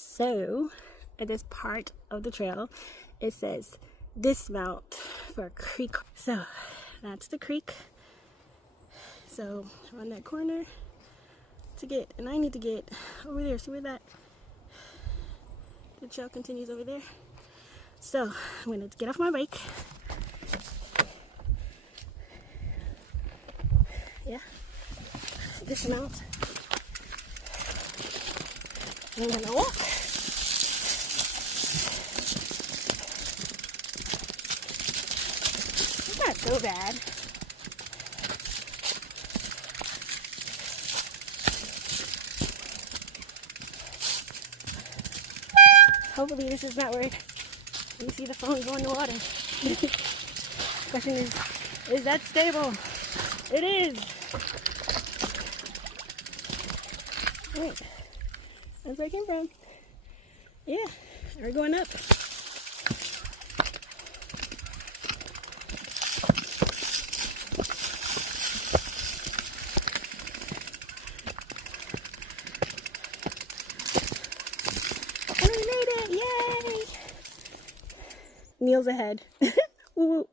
So at this part of the trail, it says dismount for a creek. So that's the creek. So around that corner to get, and I need to get over there. See where that the trail continues over there? So I'm gonna get off my bike. Yeah, dismount. I'm gonna walk. It's not so bad. Hopefully this is not where you see the phone go in the water. Question is that stable? It is. Wait, that's where I came from. Yeah, we're going up. And we made it! Yay! Neil's ahead. Woo woo.